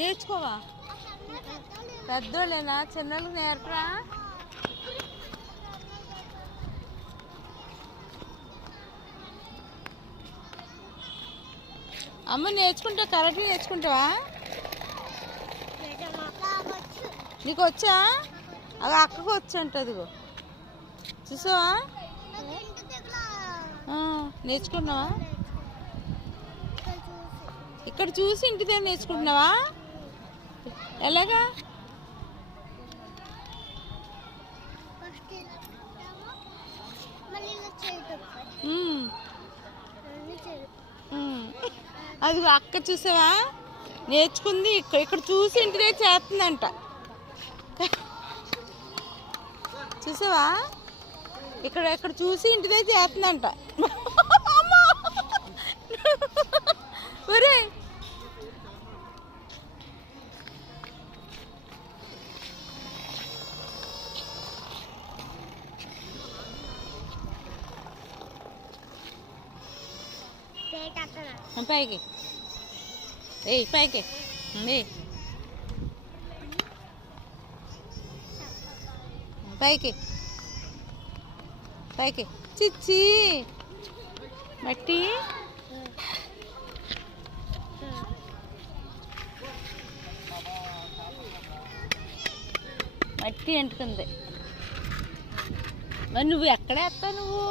నేర్చుకోవా? పెద్దోళ్ళేనా, చిన్నోళ్ళకి నేర్పరా? అమ్మ నేర్చుకుంటావు, కరెక్ట్గా నేర్చుకుంటావా? నీకు వచ్చా? అది అక్కకు వచ్చి అంటదిగో, చూసావా? నేర్చుకున్నావా? ఇక్కడ చూసి ఇంటి దగ్గర నేర్చుకుంటున్నావా? ఎలాగా? అది అక్క చూసావా నేర్చుకుంది, ఇక్కడ చూసి ఇంటి దగ్గర చేస్తుందంట. చూసావా? ఇక్కడ చూసి ఇంటి దగ్గర చేస్తుందంట. ఒరే పైకి, పైకి పైకి పైకి. చిచ్చి మట్టి మట్టి అంటుకుంది. మరి నువ్వు ఎక్కడ వేస్తావు? నువ్వు